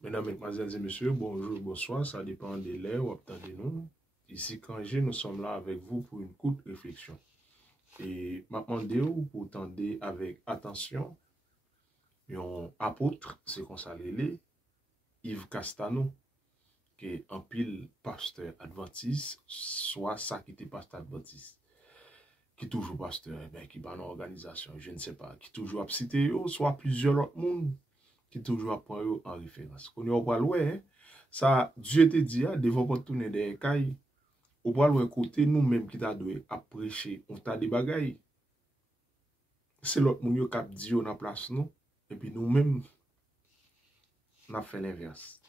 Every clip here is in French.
Mesdames, Mesdemoiselles et Messieurs, bonjour, bonsoir, ça dépend de l'heure où attendez-nous. Ici Kangé, nous sommes là avec vous pour une courte réflexion. Et maintenant, pour tendre avec attention, un apôtre, c'est qu'on s'allait, Yves Castano, qui est un pile pasteur adventiste, soit ça qui était pasteur adventiste, qui est toujours pasteur, qui est dans l'organisation, je ne sais pas, qui est toujours à citer, soit plusieurs autres mondes, qui toujours apprend en référence. On est au loin, ça, Dieu te dit, devant pas tourner des cailles, au loin côté nous-mêmes qui t'a doué à prêcher, on t'a des bagailles. C'est l'autre monde qui a dit on a place nous, et puis nous-mêmes, on a fait l'inverse.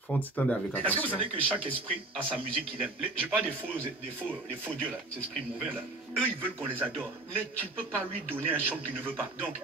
Faut t'entendre avec attention. Est-ce que vous savez que chaque esprit a sa musique qu'il aime? Je parle des faux dieux là, ces esprits mauvais là. Eux, ils veulent qu'on les adore. Mais tu ne peux pas lui donner un chant qu'il ne veut pas. Donc,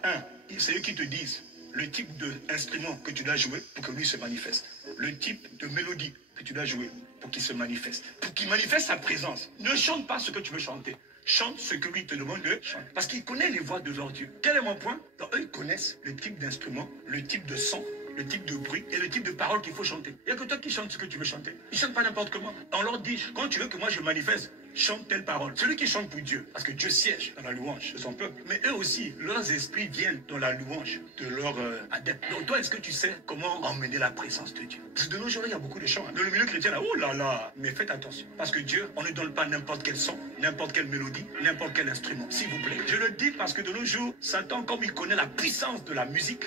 c'est eux qui te disent le type d'instrument que tu dois jouer pour que lui se manifeste. Le type de mélodie que tu dois jouer pour qu'il se manifeste. Pour qu'il manifeste sa présence. Ne chante pas ce que tu veux chanter. Chante ce que lui te demande de chanter. Parce qu'il connaît les voix de leur Dieu. Quel est mon point? Donc, eux, ils connaissent le type d'instrument, le type de son, le type de bruit et le type de parole qu'il faut chanter. Il n'y a que toi qui chantes ce que tu veux chanter. Ils ne chantent pas n'importe comment. On leur dit, quand tu veux que moi je manifeste, chante telle parole. Celui qui chante pour Dieu, parce que Dieu siège dans la louange de son peuple. Mais eux aussi, leurs esprits viennent dans la louange de leurs adeptes. Donc toi, est-ce que tu sais comment emmener la présence de Dieu? Parce que de nos jours, il y a beaucoup de chants. Dans le milieu chrétien, là, oh là là. Mais faites attention. Parce que Dieu, on ne donne pas n'importe quel son, n'importe quelle mélodie, n'importe quel instrument. S'il vous plaît. Je le dis parce que de nos jours, Satan, comme il connaît la puissance de la musique,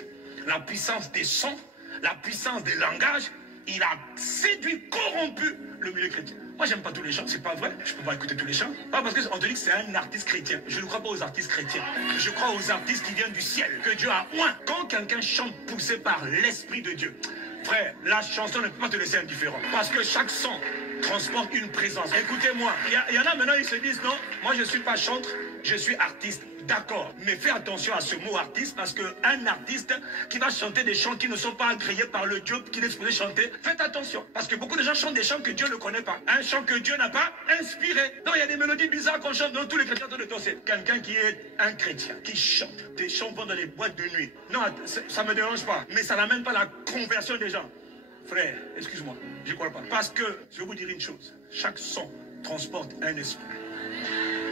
la puissance des sons, la puissance des langages, il a séduit, corrompu le milieu chrétien. Moi, j'aime pas tous les chants, c'est pas vrai. Je peux pas écouter tous les chants. Pas parce qu'on te dit que c'est un artiste chrétien. Je ne crois pas aux artistes chrétiens. Je crois aux artistes qui viennent du ciel, que Dieu a oint. Quand quelqu'un chante poussé par l'Esprit de Dieu, frère, la chanson ne peut pas te laisser indifférent. Parce que chaque son transporte une présence. Écoutez-moi, il y en a maintenant, ils se disent, non, moi je suis pas chantre, je suis artiste. D'accord, mais fais attention à ce mot artiste, parce qu'un artiste qui va chanter des chants qui ne sont pas agréés par le Dieu qu'il est supposé chanter, faites attention, parce que beaucoup de gens chantent des chants que Dieu ne connaît pas, un chant que Dieu n'a pas inspiré. Donc il y a des mélodies bizarres qu'on chante dans tous les chrétiens de danser. Quelqu'un qui est un chrétien, qui chante des chants dans les boîtes de nuit, non, ça ne me dérange pas, mais ça n'amène pas la conversion des gens. Frère, excuse-moi, je ne crois pas. Parce que, je vais vous dire une chose, chaque son transporte un esprit.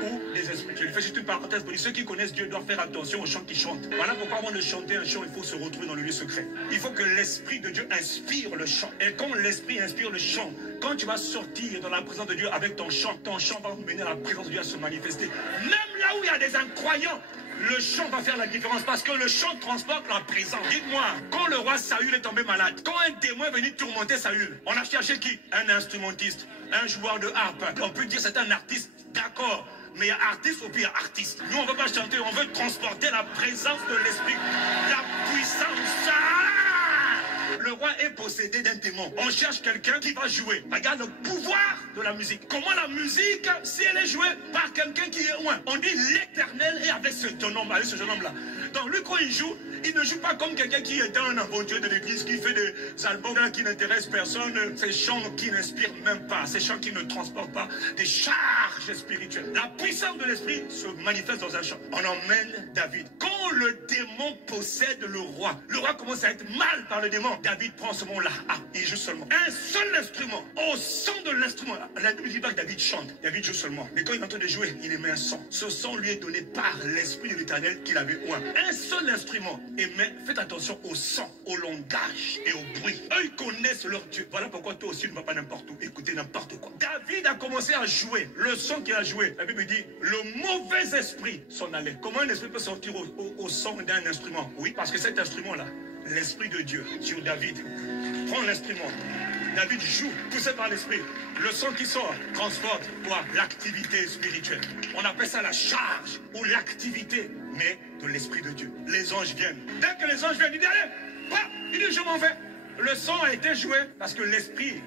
Ou des esprits. Je fais juste une parenthèse pour dire, ceux qui connaissent Dieu doivent faire attention aux chants qu'ils chantent. Voilà pourquoi avant de chanter un chant, il faut se retrouver dans le lieu secret. Il faut que l'Esprit de Dieu inspire le chant. Et quand l'Esprit inspire le chant, quand tu vas sortir dans la présence de Dieu avec ton chant va mener la présence de Dieu à se manifester. Même là où il y a des incroyants, le chant va faire la différence parce que le chant transporte la présence. Dites-moi, quand le roi Saül est tombé malade, quand un démon est venu tourmenter Saül, on a cherché qui? Un instrumentiste, un joueur de harpe. On peut dire c'est un artiste, d'accord. Mais il y a artiste ou puis il y a artiste. Nous, on ne veut pas chanter, on veut transporter la présence de l'esprit, la puissance. Le roi est possédé d'un démon. On cherche quelqu'un qui va jouer. Regarde le pouvoir de la musique. Comment la musique, si elle est jouée par quelqu'un qui est loin, on dit l'Éternel est avec ce jeune homme-là. Donc lui, quand il joue, il ne joue pas comme quelqu'un qui est un aventurier de l'église, qui fait des albums qui n'intéressent personne, ces chants qui n'inspirent même pas, ces chants qui ne transportent pas des charges spirituelles. La puissance de l'esprit se manifeste dans un chant. On emmène David. Quand le démon possède le roi commence à être mal par le démon. David prend ce mot-là, il joue seulement. Un seul instrument, au son de l'instrument. La Bible ne dit pas que David chante, David joue seulement. Mais quand il est en train de jouer, il émet un son. Ce son lui est donné par l'Esprit de l'Éternel qu'il avait oint. Un seul instrument émet, faites attention au son, au langage et au bruit. Eux, ils connaissent leur Dieu. Voilà pourquoi toi aussi, tu ne vas pas n'importe où, écouter n'importe quoi. David a commencé à jouer. Le son qu'il a joué, la Bible dit, le mauvais esprit s'en allait. Comment un esprit peut sortir au son d'un instrument? Oui, parce que cet instrument-là, l'Esprit de Dieu sur David prend l'instrument. David joue, poussé par l'Esprit. Le son qui sort transporte quoi? L'activité spirituelle. On appelle ça la charge ou l'activité, mais de l'Esprit de Dieu. Les anges viennent. Dès que les anges viennent, il dit allez, il dit je m'en vais. Le son a été joué parce que l'Esprit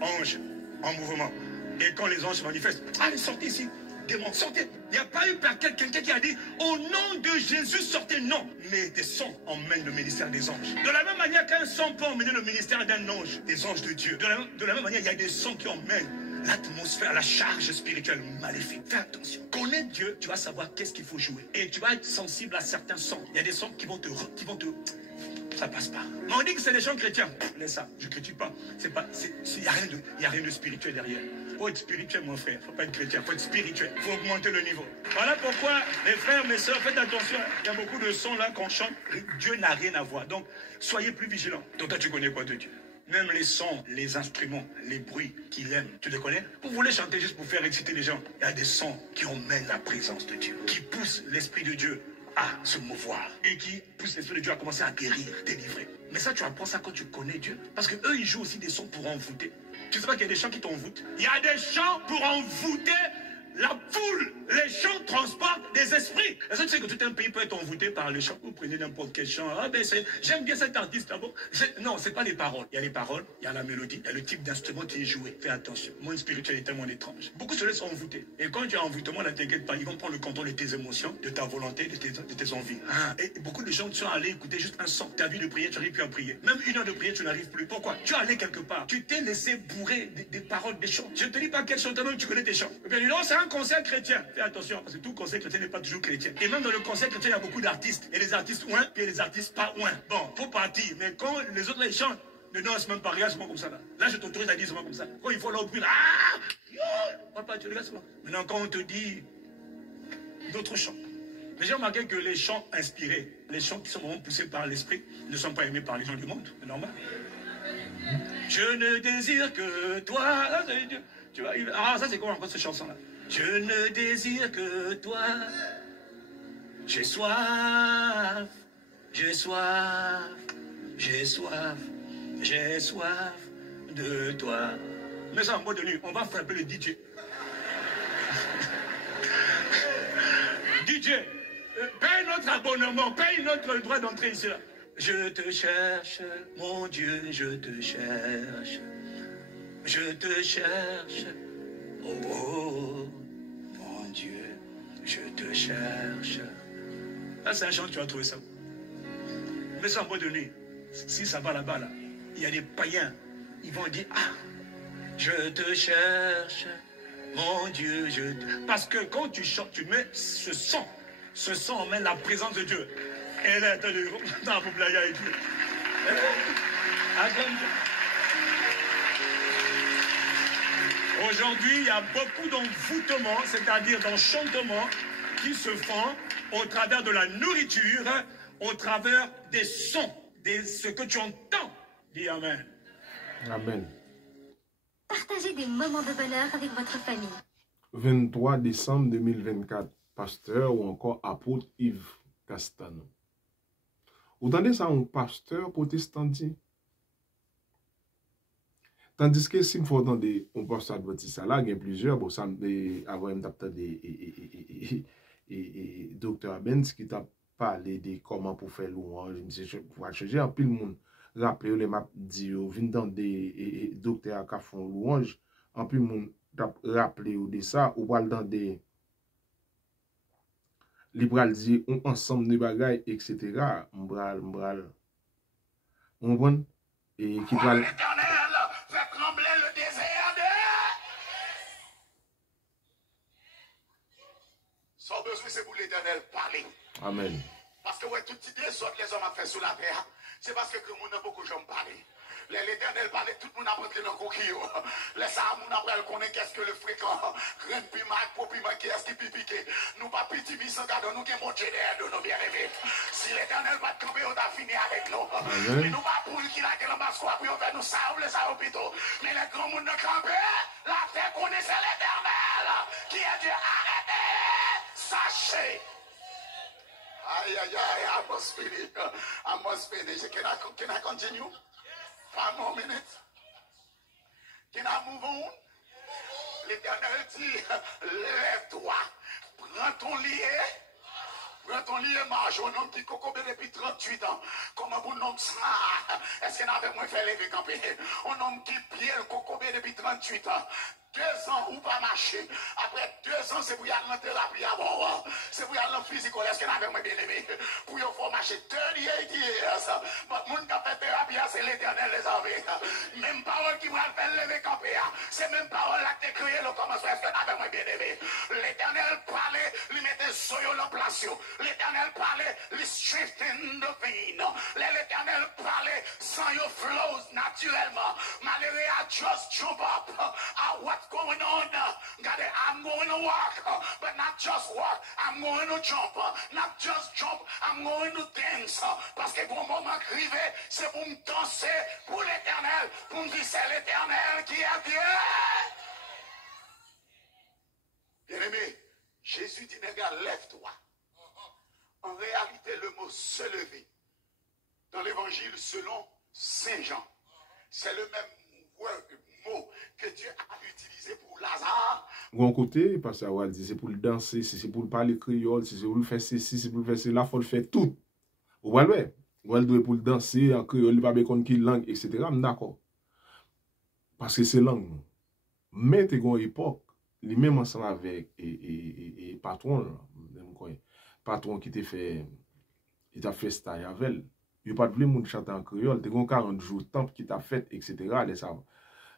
ange en mouvement. Et quand les anges se manifestent, allez, sortez ici. Démons, sortez. Il n'y a pas eu quelqu'un qui a dit au nom de Jésus, sortez. Non, mais des sons emmènent le ministère des anges. De la même manière qu'un son peut emmener le ministère d'un ange, des anges de Dieu. De la même manière, il y a des sons qui emmènent l'atmosphère, la charge spirituelle maléfique. Fais attention. Connais Dieu, tu vas savoir qu'est-ce qu'il faut jouer. Et tu vas être sensible à certains sons. Il y a des sons qui vont te ça passe pas. Mais on dit que c'est des gens chrétiens. Laisse ça, je ne critique pas. Il n'y a rien de spirituel derrière. Il faut être spirituel, mon frère. Il ne faut pas être chrétien, il faut être spirituel. Il faut augmenter le niveau. Voilà pourquoi, mes frères, mes soeurs, faites attention. Il y a beaucoup de sons là qu'on chante. Dieu n'a rien à voir. Donc, soyez plus vigilants. Donc, toi, tu connais quoi de Dieu? Même les sons, les instruments, les bruits qu'il aime, tu les connais? Vous voulez chanter juste pour faire exciter les gens? Il y a des sons qui emmènent la présence de Dieu, qui poussent l'Esprit de Dieu à se mouvoir et qui poussent l'Esprit de Dieu à commencer à guérir, délivrer. Mais ça, tu apprends ça quand tu connais Dieu. Parce que eux, ils jouent aussi des sons pour envoûter. Tu sais pas qu'il y a des chants qui t'envoûtent? Il y a des chants pour envoûter la foule. Les chants transportent des esprits. Est-ce que tu sais que tout un pays peut être envoûté par les chants? Vous prenez n'importe quel chant. Ah ben j'aime bien cet artiste là-bas. Non, c'est pas les paroles. Il y a les paroles, il y a la mélodie, il y a le type d'instrument qui est joué. Fais attention. Mon spirituel est tellement étrange. Beaucoup se laissent envoûter. Et quand tu as envoûtement, ne t'inquiète pas. Ils vont prendre le contrôle de tes émotions, de ta volonté, de tes envies. Ah, et beaucoup de gens sont allés écouter juste un son. Tu as vu de prier, tu n'arrives plus à prier. Même une heure de prière, tu n'arrives plus. Pourquoi? Tu es allé quelque part. Tu t'es laissé bourrer des paroles, des chants. Je ne te dis pas quel chanteur, même tu connais tes chants. Et bien, non, c'est un concert chrétien. Fais attention, parce que tout concert chrétien n'est pas toujours chrétien. Et même dans le concert chrétien, il y a beaucoup d'artistes. Et les artistes ouin, puis les artistes pas ouin. Bon, faut partir. Mais quand les autres les chantent, non, c'est même pas rien, c'est comme ça là. Là, je t'autorise à dire c'est comme ça. Quand il faut là au bruit, là, ah, yo, pas tu regardes ça. Maintenant, quand on te dit d'autres chants. Mais j'ai remarqué que les chants inspirés, les chants qui sont vraiment poussés par l'esprit, ne sont pas aimés par les gens du monde. C'est normal. Je ne désire que toi. Tu vois, ah, ça c'est quoi encore cette chanson-là? Je ne désire que toi. J'ai soif, j'ai soif, j'ai soif, j'ai soif de toi. Mais ça en mode de nuit, on va frapper le DJ. DJ, paye notre abonnement, paye notre droit d'entrée ici là. Je te cherche, mon Dieu, je te cherche. Je te cherche. Oh, mon Dieu, je te cherche. Là, c'est un chant, tu vas trouver ça. Mais ça en bois de nuit. Si ça va là-bas, là, il y a des païens. Ils vont dire, ah, je te cherche, mon Dieu, je te... Parce que quand tu chantes, tu mets ce son emmène la présence de Dieu. Et là, t'as le dans la blague avec lui. Aujourd'hui, il y a beaucoup d'envoûtements, c'est-à-dire d'enchantements, qui se font au travers de la nourriture, au travers des sons, ce que tu entends. Dis Amen. Amen. Partagez des moments de bonheur avec votre famille. 23 décembre 2024, pasteur ou encore apôtre Yves Castano. Vous entendez ça, un pasteur protestant dit? Tandis que si vous entendez un pasteur adventiste, là, il y a plusieurs, bon, ça avant même et docteur Benz qui t'a parlé de comment pour faire louange, pour changer un peu le monde. Rappelez les m'a dit, vient dans des docteurs qui font louange, un peu le monde rappelé de ça, ou parle dans des libral dit ensemble de bagailles, etc. Mbral. On comprend? Et qui parle. Son besoin, c'est pour l'Éternel parler. Amen. Parce que ouais, toutes les autres, les hommes ont fait sous la terre, c'est parce que le monde a beaucoup de gens parler. L'Éternel parlait, tout le monde a pris dans le coquillot. Les ça, on a connaît qu'est-ce que le fréquent. Rien de plus mal, pour plus mal, qui est-ce qui peut piquer. Nous pas petit mis sans garde, nous qui mon Dieu derrière de nous bien rêver. Si l'Éternel va camper, on a fini avec nous. Et nous pas pour qui la gueule en bas, quoi, puis on fait nous ça, ou les ça hôpitaux. Mais les grands monde de camper, la terre connaissait l'Éternel. Qui est Dieu, arrêtez, sachez. Aïe, I must finish. Can I continue? 5 more minutes. Can I move on? L'Éternel dit, lève-toi, prends ton lié. Prends ton lié, marche, un homme qui cocobé depuis 38 ans. Comment vous nommez ça? Est-ce qu'il avait moins fait lever camper? Un homme qui pied le cocobé depuis 38 ans. 2 ans ou pas marcher. Après 2 ans, c'est pour y aller en thérapie avant. C'est pour y aller en physique. Est-ce qu'il avait moins bien aimé? Pour y faire marcher 38 years. Mais le monde qui a fait thérapie, c'est l'Éternel les amis. Même parole qui va faire lever camper. C'est même parole là que tu créé le commencement. Est-ce qu'il avait moins bien aimé? L'Éternel parle parlait, il mettait soyo en place. L'Éternel parlait, il strengthen the vein. L'Éternel parlait, sans your flows naturellement. Malgré I just jump up at what's going on. God, I'm going to walk, but not just walk. I'm going to jump. Not just jump, I'm going to dance. Parce que pour moment crivé, c'est pour me danser pour l'Éternel, pour me dire c'est l'Éternel qui a Dieu. Bien-aimé, Jésus dit, regarde, lève-toi. En réalité, le mot se lever, dans l'évangile selon Saint Jean, c'est le même mot que Dieu a utilisé pour Lazare. Bon côté, parce que dit c'est pour le danser, si c'est pour le parler créole, si c'est pour le faire ceci, si c'est pour le faire cela, il faut le faire tout. Vous voyez, vous doit pour le danser en créole, il va bien connaître qui langue, etc. D'accord. Parce que c'est langue. Mais tu as une époque, les mêmes ensemble avec et patron, patron qui t'a fait, il t'a fait stage avec elle. Il n'a pas voulu moun chanter en créole, tu as 40 jours de temps qui t'a fait, etc.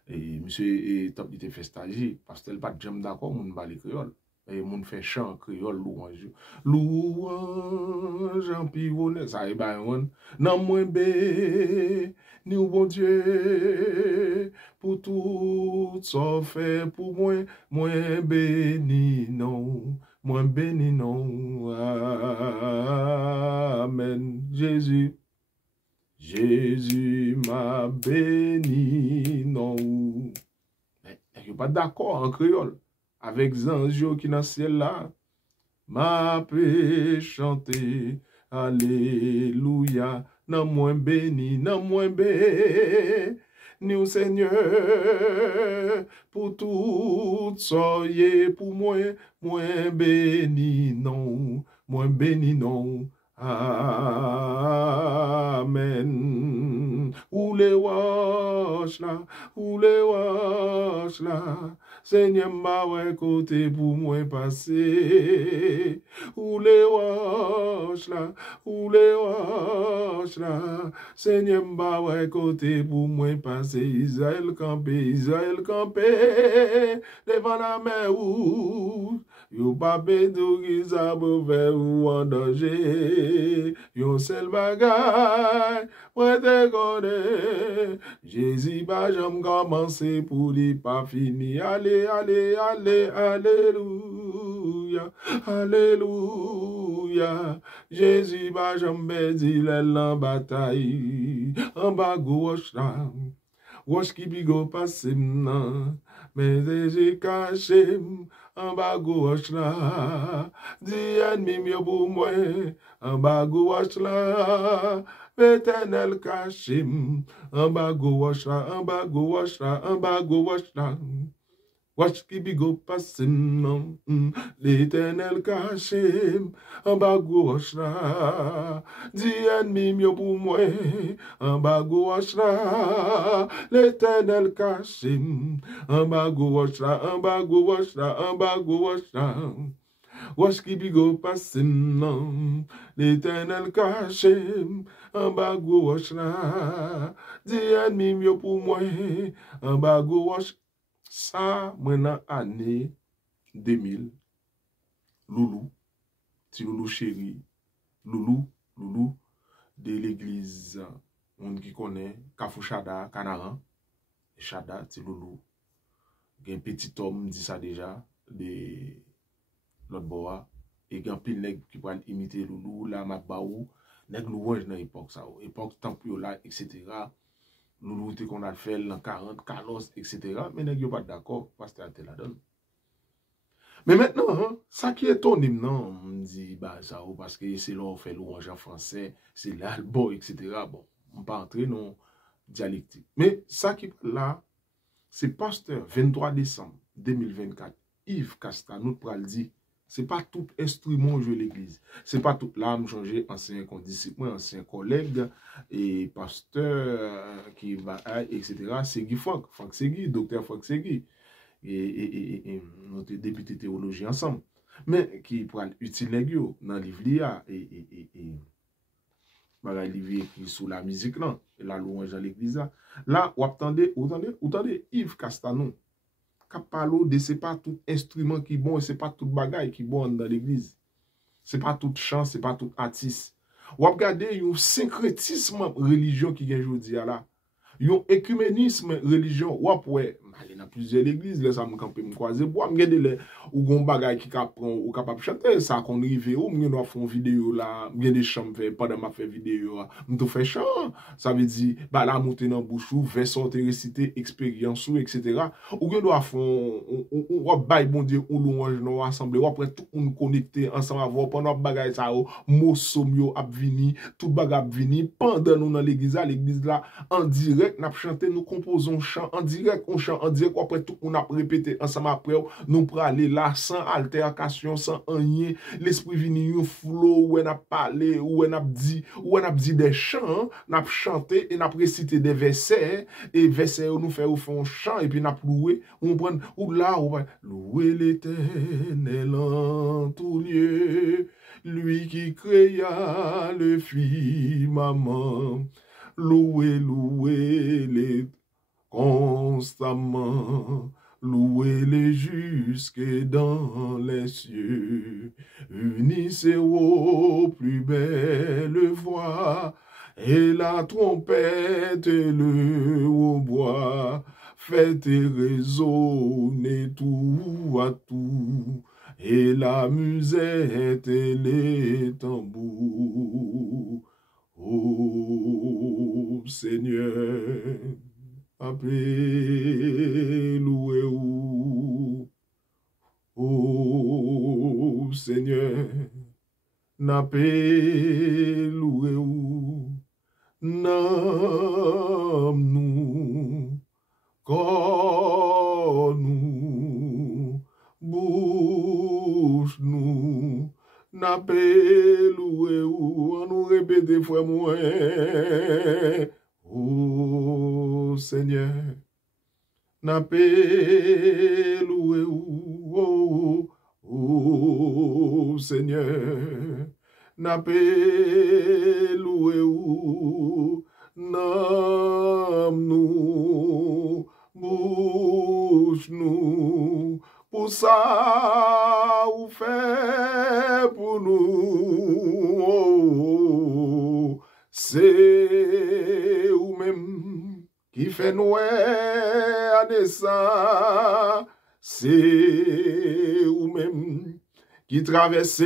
Et monsieur top il t'a fait stagiaire, parce que pas de jamais d'accord, moun parle créole. Et moun fait chant en créole, louange. Louange en pivonne, ça est bien, non moins bé, ni au bon Dieu, pour tout ça fait pour moi, moins béni non, moins béni non. Amen. Jésus. Jésus m'a béni, non. Mais il n'y a pas d'accord en créole. Avec Zanjo qui dans le ciel là, m'a peut chanter, alléluia, non moins béni, non moins béni au Seigneur, pour tout soyez pour moi, moins béni, non, moins béni, non. Amen. Ou les wash là, Seigneur m'a ouais côté pour moi passer. Ou les wash là, Seigneur m'a ouais côté pour moi passer. Israël campé, devant la mer où yo pas bédou qui sa mauvais ou en danger. Yon seul bagay, moi te connais. Jésus pas jamais commencé pour lui pas fini. Allez, alléluia, alléluia. Jésus pas jamais dit en bataille. En bas gauche là, gauche qui bigo passe nan. Mais Jésus caché en bas gauche là, dis ennemi mieux pour moi, en bas gauche là, l'Éternel caché, en bas gauche là, watch qui bigo passe non, l'Éternel caché, en bas gauche là, dis ennemi mieux pour moi, en bas gauche là, l'Éternel caché, en bas gauche là, watch qui bigo passe non, l'Éternel caché, en bas gauche là, dis ennemi mieux pour moi, en bas gauche. Ça, maintenant, année 2000, Loulou, petit Loulou chéri, Loulou, de l'église, on qui connaît, Kafou Chada, Canaran, Chada, petit Loulou, un petit homme, dit ça déjà, de l'autre bois, et un pile nèg qui pourrait imiter Loulou, la Makbaou, nèg louange dans l'époque, ça, époque Tampiola, etc. Loulou te qu'on a fait l'an 40, Carlos, etc. Mais nèg yo pas d'accord, parce que te la donne. Mais maintenant, ça qui est ton hymne, non, on dit, bah, ça, parce que c'est là on fait louange en français, c'est l'album, etc. Bon, on pas entrer dans dialectique. Mais ça qui est là, c'est pasteur 23 décembre 2024, Yves Castra, nous pral dit, c'est pas tout instrument jouer l'église. C'est pas toute l'âme changer ancien condisciple, ancien collègue et pasteur qui va, etc. C'est Guy Franck Segui, docteur Franck Segui. Et notre député théologie ensemble. Mais qui prend utile dans le livre et bagay livre qui sous la musique là, et la louange dans l'église là. Là, vous attendez Yves Castanon qui parle de c'est pas tout instrument qui bon, c'est pas tout bagaille qui bon dans l'église. C'est pas tout chant, c'est pas tout artiste. Ou regardez un syncrétisme religion qui vient aujourd'hui là. Un écuménisme religion ou après aller dans plusieurs églises là ça me camper me croiser bois me regarder les ou gon bagay qui prend ou capable chanter ça qu'on rive ou me doit faire vidéo là bien des chants pendant m'a fait vidéo me tout fait chant ça veut dire bah la monter dans bouche ou vers sortir réciter expérience ou etc. ou bien doit faire ou bail bon Dieu ou louange nous rassembler ou après tout on connecter ensemble avoir pendant bagay ça mot somio ap vini tout bagay ap vini pendant nous dans l'église là en direct n'a chanter nous composons chant en direct on chante on dit qu'après tout on a répété ensemble après nous pour aller là sans altercation sans rien l'esprit vini un flow où on a parlé où on a dit des chants n'a chanté et n'a récité des versets et versets nous fait au fond chant et puis n'a loué on prend ou là on va louer l'Éternel en tout lieu lui qui créa le firmament louer les constamment, louez-les jusque dans les cieux, unissez aux plus belles voix, et la trompette et le hautbois, faites résonner tout à tout, et la musette et les tambours. Oh Seigneur, appelez loué ou. Oh Seigneur, n'appelez loué ou. Nam nous, corps nous, bouche nous, n'appelez loué ou. On nous répète fois moins. Oh Seigneur, n'appelez loué ou. Oh Seigneur, n'appelez loué ou. Nam nous, bouche nous, pour ça ou fait pour nous. C'est ou même qui fait nous à descendre. C'est ou même qui traverse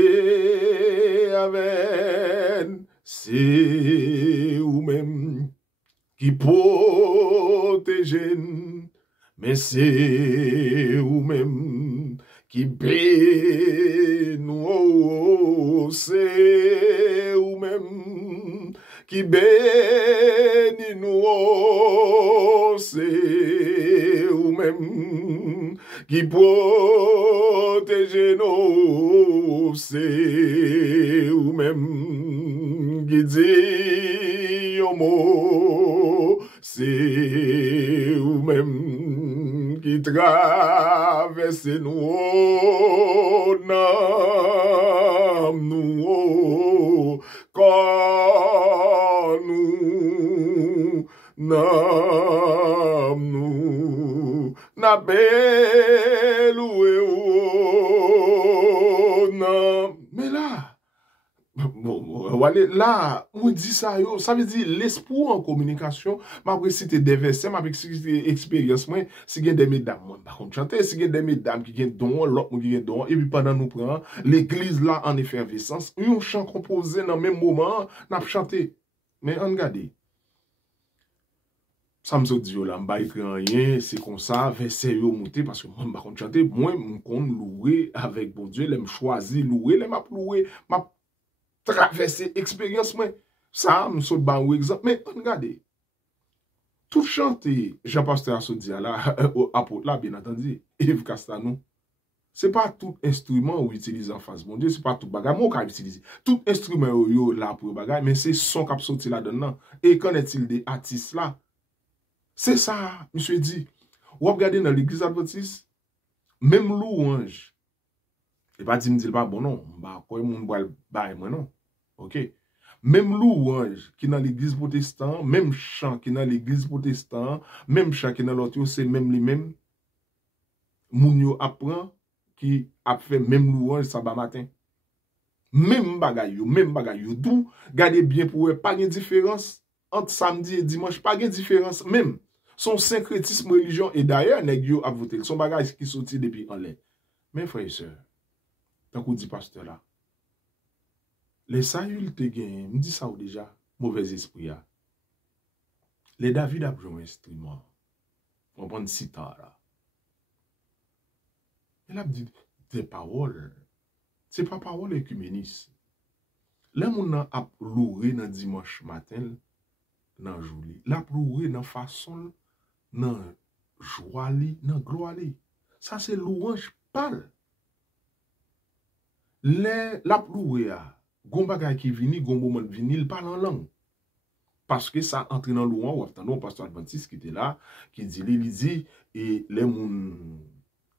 avec. C'est ou même qui protège. Mais c'est ou même qui bénit nous. C'est ou même qui bénit nous. C'est ou même qui protège nous. C'est ou même qui dit un mot. C'est ou même qui traverse nous, nous, quand nous, nous, n'a loué non. Mais là, bon, là, on dit ça, ça veut dire l'espoir en communication, m'a cité des versets, m'a cité expérience, moi, si il y a des mesdames, moi, par contre, chanter, si il y a des mesdames qui ont don, l'autre qui ont don, et puis pendant nous prend, l'église là en effervescence, un chant composé dans le même moment, n'a chanté. Mais on regarde. Ça me dit là, m'ba écrit rien, c'est comme ça, verset yo monter parce que moi m'ba kon chanter, moi m'kon louer avec bon Dieu, l'aime choisir louer, l'aime louer, m'a traverser expérience moi. Ça me saute ba ou exemple, mais regardez. Tout chanter Jean-Pasteur Asodi là, apôtre là bien entendu, Yves Castanou. C'est pas tout instrument ou utilise en face, mon Dieu, c'est pas tout bagage mon ka utiliser. Tout instrument yo là pour bagage, mais c'est son qui sorti là-dedans. Et qu'en est-il des artistes là? C'est ça, monsieur dit. Ou regardez dans l'église adventiste, même louange. Et pas dire me dit pas bon non, bah quoi mon bois bail moi non. OK. Même louange qui dans l'église protestante, même chant qui dans l'église protestante, même chant qui dans l'autre c'est même les mêmes. moun yo apprend qui a fait même louange sabbat matin. Même bagay yo, d'où gardez bien pour eux, pas de différence entre samedi et dimanche, pas de différence même. Son syncrétisme religion et d'ailleurs nèg yo a voté, son bagay qui sorti depuis en l'air. Mais frères et sœurs, tant qu'on dit pasteur là, les Saül te gen, me dit ça ou déjà, mauvais esprit là. Les David a joué un instrument. On prend sitar là. Il a dit des paroles. C'est pas parole écuméniste. Là, moun a loué dans dimanche matin, dans jouli. La loué dans façon, dans joie, dans gloire. Ça, c'est louange parle. La loué a, gon bagay qui vini, gon moment vini, il parle en langue. Parce que ça entre dans louange, ou attendons, pasteur Adventiste qui était là, qui dit, et les moun,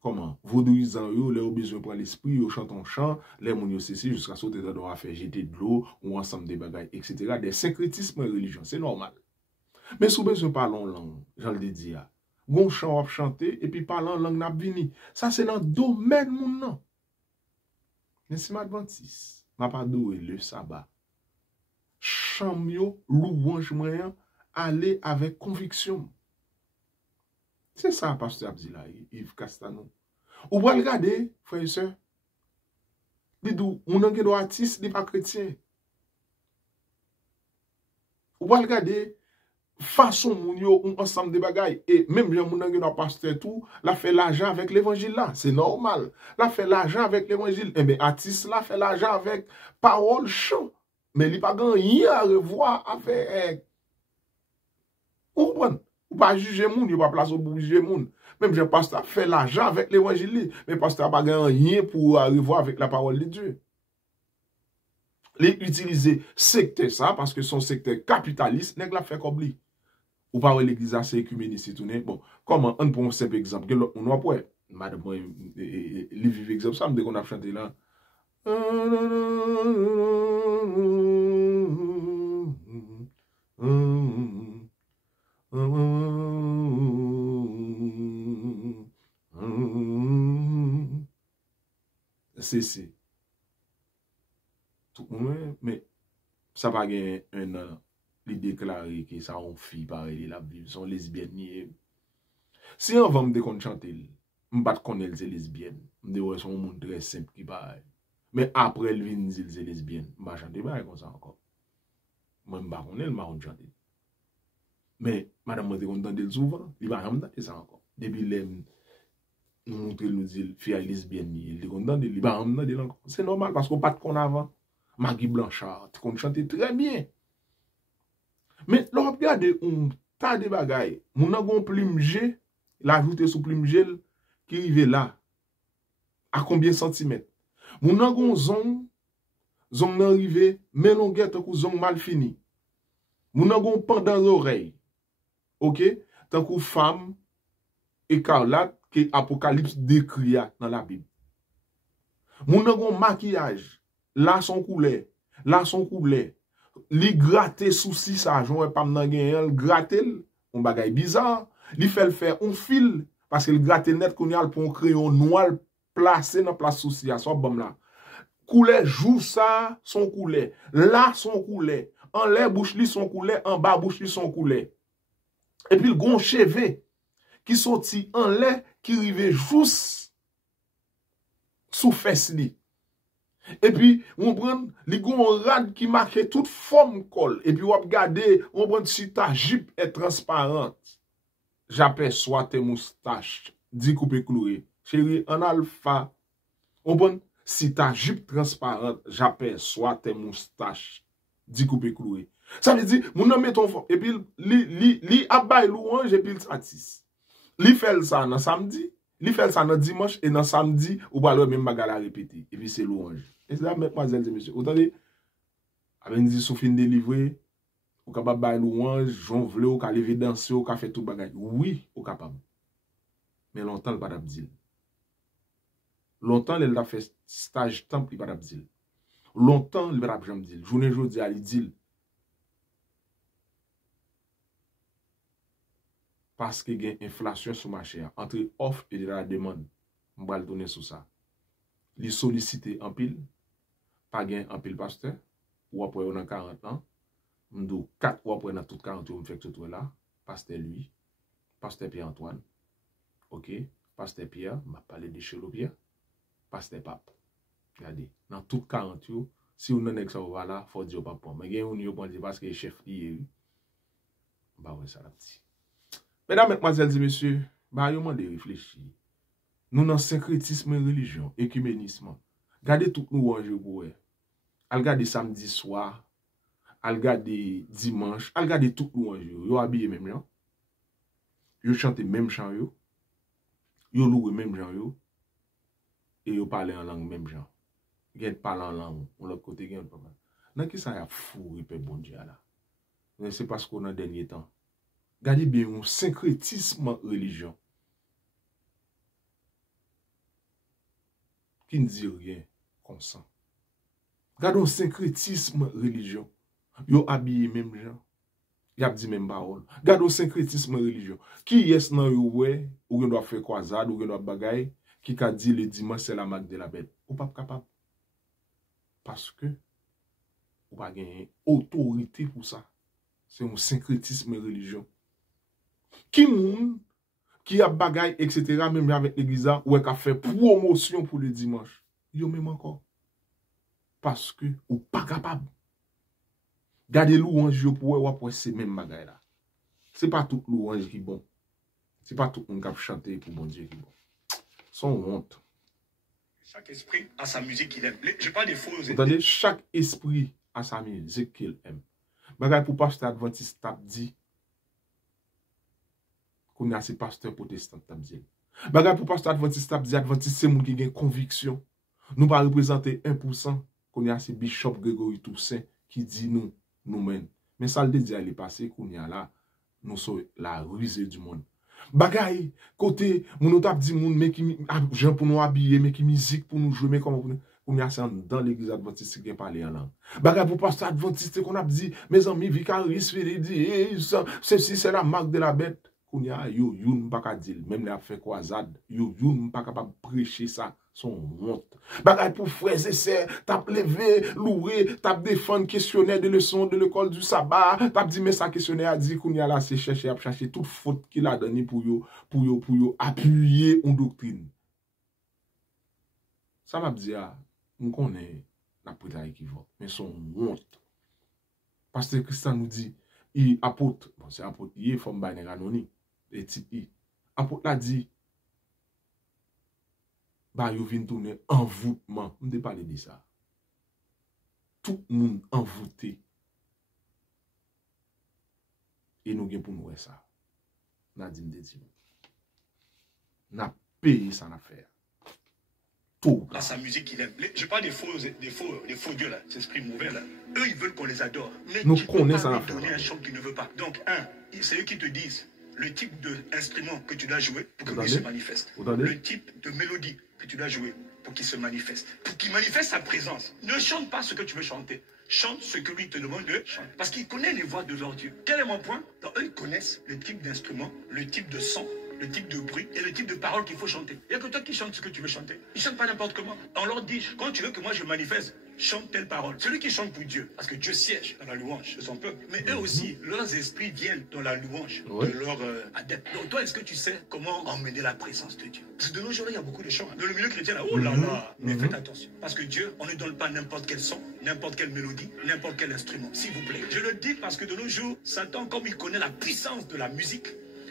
comment? Vaudouisant yo, les ont besoin de prendre l'esprit, yo chante en chant, les moun yo ceci jusqu'à ce que tu dois faire jeter de l'eau, ou ensemble des bagailles, etc. Des syncrétismes religieux, c'est normal. Mais si vous besoin de parler en langue, j'en le dis, gon chant à chanter, et puis parler en langue n'a vini. Ça, c'est dans le domaine moun nan. Mais si m'adventiste, m'a pas doué le sabbat. Chant yo, louange moyen, aller avec conviction. C'est ça, pasteur Abdila, Yves Castano. Ou va regarder, frère et soeur, on a un artiste, n'est pas chrétien. Ou va regarder, façon moun yo, ensemble de bagailles, et même si on a un pasteur tout, la fait l'argent avec l'évangile là, c'est normal. La fait l'argent avec l'évangile. Eh bien, artiste là fait l'argent avec parole chant. Mais il n'y a pas rien à revoir avec. Vous comprenez? Ou pas juger moun, il pas place pour juger moun. Même je pasteur fait l'argent avec l'évangile, mais pasteur pas rien pour revoir avec la parole de Dieu. Les utiliser secteur ça parce que son secteur capitaliste n'est pas fait comme lui. Ou pas l'église assez écuméniste tout bon. Comment on prend un simple exemple, on va pour madame les vivre exemple ça me dit qu'on a chanté là. C'est tout le monde, mais ça va gagner un an. Il déclarer que ça on fille pareil la vie sont lesbiennes. Si on va me dire qu'on chante, on pas connaître c'est lesbienne. Me dire son monde très simple qui pareil. Mais après elle vient dire c'est lesbienne, on va chanter pareil comme ça encore. Moi pas connaître m'a chanter. Mais madame me dit qu'on entend souvent, il va jamais ça encore. Depuis l'aime nous montrer nous dire fille lesbienne, il dit qu'on entend il va jamais encore. C'est normal parce qu'on pas qu'on avant. Maggie Blanchard, qu'on chante très bien. Mais l'on regarde un tas de bagailles. Mon a gon plume G, l'ajouter sous plume G qui arrive là. À combien centimètres? Mon a gon zong n'arrive, mais longueur tant que zong mal fini. Mon a gon pendant l'oreille. OK? Tant que femme écarlate que Apocalypse décrit dans la Bible. Mon a gon maquillage. Là son couleur, li gratte souci ça j'on pas nan gen gratte on bagay bizarre, li fait le faire un fil parce que le gratte net qu'on y a pour un crayon noir placé dans place souci à so bam là. Couleur joue ça son couleur, là son couleur, en l'air bouche li son couleur, en bas bouche li son couleur. Et puis le gon cheveux qui sorti en l'air qui rive juste sous fesse li. Et puis, on prend les rad qui marque toute forme col. Et puis, on regarde, on prend si ta jupe est transparente. J'aperçois tes moustaches. Dit coupé cloué. Chérie, en alpha. On prend si ta jupe transparente. J'aperçois tes moustaches. Dit coupé cloué. Ça veut dire, mon nom met ton fort. Et puis, li abay louange et puis il satis. Li fait ça dans samedi. Li fait ça dans dimanche et dans samedi, ou pas le même bagala répéter. Et puis c'est louange. Et c'est là, mesdemoiselles et messieurs. Vous entendez? Avec dit sous fin délivré, ou capable de louange, j'en vle, ou ka lever danser, ou ka fait tout bagay. Oui, ou capable. Mais longtemps, il pas d'abdil. Longtemps, il a fait stage temple, il pas d'abdil. Longtemps, il pas d'abdil. Journée, jour, il dit. Parce qu'il y a une inflation sur le marché, entre offre et la demande. Je vais le tourner sur ça. Il sollicite en pile, pas gain en pile pasteur, ou après on a 40 ans, je dis 4 ou après dans tout 40 ans, je fais tout là, pasteur lui, pasteur Pierre-Antoine, ok, pasteur Pierre, je vais parler de Chelo Pierre, pasteur Pape. Regardez, dans tout 40 ans, si on a un ça va là, il faut dire pas pour. Mais il y a un yo dire parce que le chef lié. Bah ouais, ça la petit. Mesdames, mesdemoiselles et messieurs, bah yo mande réfléchir. Nous dans syncrétisme religion, écuménisme. Regardez tout nous ange pour eux. Al gade samedi soir, al gade dimanche, al gade tout nous ange. Yo habillé même gens. Yo chante même chant yo. Yo loue même gens yo. Et yo parle en langue même gens. Gen parle en langue, on l'autre côté gen pas. Nan qui ça y a fou et bon Dieu là. Mais c'est parce qu'on a dernier temps. Regardez bien un syncrétisme religion. Qui ne dit rien comme ça. Regardez un syncrétisme religion. Yo habillé même gens. Y a dit même parole. Regardez un syncrétisme religion. Qui est nan yo ouais ou on doit faire croisade ou on doit bagaille qui a dit le dimanche c'est la marque de la bête. Ou pas capable. Parce que ou pas gagner autorité pour ça. C'est un syncrétisme religion. Qui moun qui a bagaille etc. même avec l'église ou a fait promotion pour le dimanche. Yo même encore. Parce que ou pas capable. Gardez louange pour ou c'est même bagaille là. C'est pas tout louange qui bon. C'est pas tout monde qui chanter pour bon Dieu qui bon. Son honte. Chaque esprit a sa musique qu'il aime. Je parle des faux. Attendez, chaque esprit a sa musique qu'il aime. Bagay pour pasteur adventiste t'a dit qu'on a ces pasteurs protestants t'a dit. Bagay pour pasteur adventiste t'a dit adventiste c'est moun qui gen conviction. Nous pas représenter 1% qu'on a ces bishop Grégory Toussaint qui dit nous-mêmes. Mais ça le dit à est passé qu'on y a là nous sommes la rusée du monde. Bagay côté moun t'a dit moun mais qui gens pour nous habiller mais qui musique pour nous jouer mais comment on y a dans l'église adventiste qui parler en langue. Bagay pour pasteur adventiste qu'on a dit mes amis vicaristes dit ceci c'est la marque de la bête qu'on y a yo pas ka dire même les fait croisade yo pas capable prêcher ça son honte. Bagay pour frères et sœurs t'a levé louer t'a défendre questionnaire de leçon de l'école du sabbat t'a dit mais ça questionnaire a dit qu'on y a là c'est chercher toute faute qu'il a donné pour yo appuyer une doctrine. Ça m'a dit on connaît la préta équivoque mais son honte. Pasteur Christian nous dit il apôtre bon c'est apôtre il faut m'baner anonyme et type apôtre l'a dit bah yo vinn tourner envoûtement on ne parler de ça tout le monde envoûté et nous gen pour nous ça n'a dit n'a payé ça affaire tout à sa musique qu'il aime. Je parle des faux dieux là, ces esprits mauvais là. Eux ils veulent qu'on les adore. Mais nous tu peux pas lui donner un chant qu'il ne veut pas. Donc c'est eux qui te disent le type d'instrument que tu dois jouer pour qu'il se manifeste. Le type de mélodie que tu dois jouer pour qu'il se manifeste. Pour qu'il manifeste sa présence. Ne chante pas ce que tu veux chanter. Chante ce que lui te demande de chanter. Parce qu'il connaît les voix de leur Dieu. Quel est mon point? Donc, eux ils connaissent le type d'instrument, le type de son, le type de bruit et le type de parole qu'il faut chanter. Il n'y a que toi qui chantes ce que tu veux chanter. Ils ne chantent pas n'importe comment. On leur dit, quand tu veux que moi je manifeste, chante telle parole. Celui qui chante pour Dieu, parce que Dieu siège dans la louange de son peuple. Mais eux aussi, leurs esprits viennent dans la louange de leurs adeptes. Donc toi, est-ce que tu sais comment emmener la présence de Dieu? Parce que de nos jours, il y a beaucoup de chants. Dans le milieu chrétien, là, oh là là. Mais faites attention. Parce que Dieu, on ne donne pas n'importe quel son, n'importe quelle mélodie, n'importe quel instrument. S'il vous plaît. Je le dis parce que de nos jours, Satan, comme il connaît la puissance de la musique,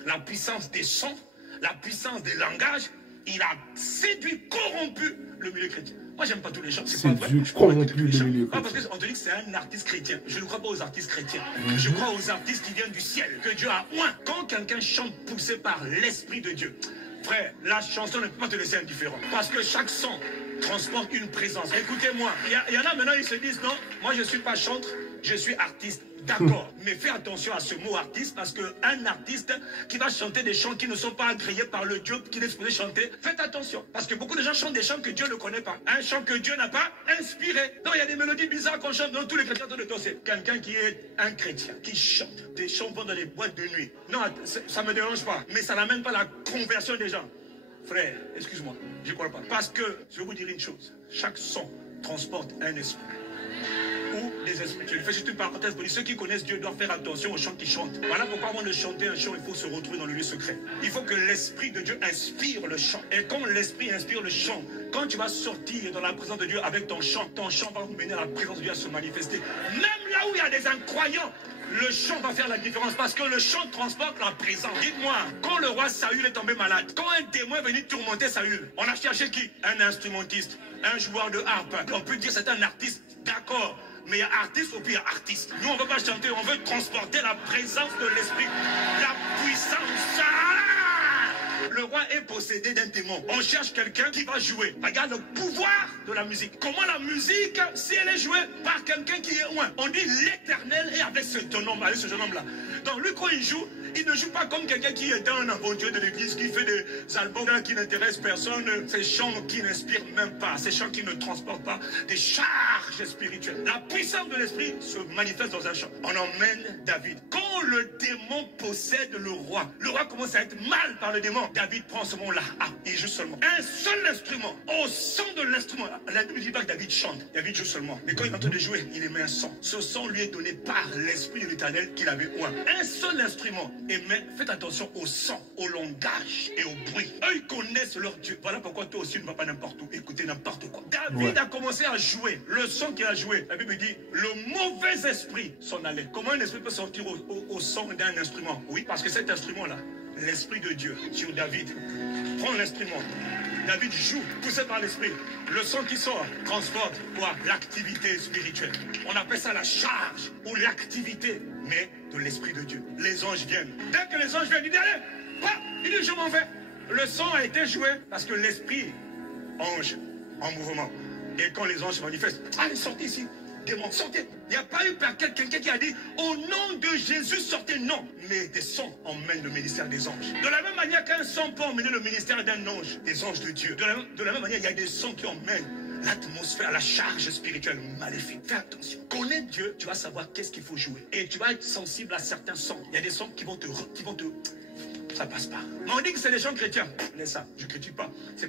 la puissance des sons, la puissance des langages, il a séduit, corrompu le milieu chrétien. Moi, j'aime pas tous les chants. C'est pas vrai. Corrompu le milieu chrétien. Parce qu'on te dit que c'est un artiste chrétien. Je ne crois pas aux artistes chrétiens. Je crois aux artistes qui viennent du ciel, que Dieu a oint. Quand quelqu'un chante poussé par l'Esprit de Dieu, frère, la chanson ne peut pas te laisser indifférent. Parce que chaque son transporte une présence. Écoutez-moi, il y en a maintenant, ils se disent, non, moi je ne suis pas chantre, je suis artiste. D'accord, mais fais attention à ce mot artiste parce qu'un artiste qui va chanter des chants qui ne sont pas agréés par le Dieu qu'il est supposé chanter, faites attention parce que beaucoup de gens chantent des chants que Dieu ne connaît pas. Un chant que Dieu n'a pas inspiré. Donc il y a des mélodies bizarres qu'on chante dans tous les chrétiens de danser. Quelqu'un qui est un chrétien, qui chante des chants dans les boîtes de nuit. Non, ça ne me dérange pas, mais ça n'amène pas la conversion des gens. Frère, excuse-moi, je ne crois pas. Parce que, je vais vous dire une chose, chaque son transporte un esprit. Ou des esprits. Je fais juste une parenthèse pour dire, ceux qui connaissent Dieu doivent faire attention aux chants qu'ils chantent. Voilà pourquoi avant de chanter un chant, il faut se retrouver dans le lieu secret. Il faut que l'Esprit de Dieu inspire le chant. Et quand l'Esprit inspire le chant, quand tu vas sortir dans la présence de Dieu avec ton chant va vous mener à la présence de Dieu à se manifester. Même là où il y a des incroyants, le chant va faire la différence parce que le chant transporte la présence. Dites-moi, quand le roi Saül est tombé malade, quand un démon est venu tourmenter Saül, on a cherché qui? Un instrumentiste, un joueur de harpe. On peut dire c'est un artiste, d'accord. Mais il y a artiste ou puis il y a artiste. Nous, on ne veut pas chanter, on veut transporter la présence de l'esprit, la puissance. Le roi est possédé d'un démon. On cherche quelqu'un qui va jouer. Regarde le pouvoir de la musique. Comment la musique, si elle est jouée par quelqu'un qui est loin, on dit l'Éternel est avec ce jeune homme-là. Donc lui, quand il joue, il ne joue pas comme quelqu'un qui est un aventurier de l'église, qui fait des albums qui n'intéressent personne, ces chants qui n'inspirent même pas, ces chants qui ne transportent pas des charges spirituelles. La puissance de l'esprit se manifeste dans un chant. On emmène David. Quand le démon possède le roi commence à être mal par le démon. David prend ce mot-là, il joue seulement. Un seul instrument, au son de l'instrument. La Bible ne dit pas que David chante, David joue seulement. Mais quand il est en train de jouer, il émet un son. Ce son lui est donné par l'Esprit de l'Éternel qu'il avait oint. Un seul instrument. Mais faites attention au son, au langage et au bruit. Eux, ils connaissent leur Dieu. Voilà pourquoi toi aussi, tu ne vas pas n'importe où, écouter n'importe quoi. David a commencé à jouer. Le son qu'il a joué, la Bible dit, le mauvais esprit s'en allait. Comment un esprit peut sortir au son d'un instrument? Oui, parce que cet instrument-là, l'Esprit de Dieu sur David, prend l'instrument. David joue, poussé par l'Esprit. Le son qui sort transporte quoi? L'activité spirituelle. On appelle ça la charge ou l'activité, mais de l'Esprit de Dieu. Les anges viennent. Dès que les anges viennent, il dit allez, il dit je m'en vais. Le son a été joué parce que l'Esprit, ange, en mouvement. Et quand les anges se manifestent, allez, sortez ici. Démons, sortez. Il n'y a pas eu quelqu'un qui a dit au nom de Jésus, sortez. Non, mais des sons emmènent le ministère des anges. De la même manière qu'un son peut emmener le ministère d'un ange, des anges de Dieu. De la même manière, il y a des sons qui emmènent l'atmosphère, la charge spirituelle maléfique. Fais attention. Connais Dieu, tu vas savoir qu'est-ce qu'il faut jouer. Et tu vas être sensible à certains sons. Il y a des sons qui vont te... Ça passe pas. Mais on dit que c'est les gens chrétiens. Laisse ça, je ne critique pas. Il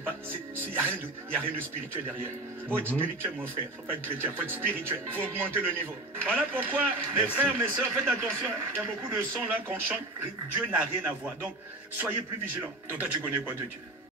n'y a rien de spirituel derrière. Il faut être spirituel, mon frère. Il ne faut pas être chrétien, il faut être spirituel. Il faut augmenter le niveau. Voilà pourquoi, mes frères, mes soeurs, faites attention. Il y a beaucoup de sons là qu'on chante. Dieu n'a rien à voir. Donc, soyez plus vigilants. Donc, toi, tu connais quoi de Dieu?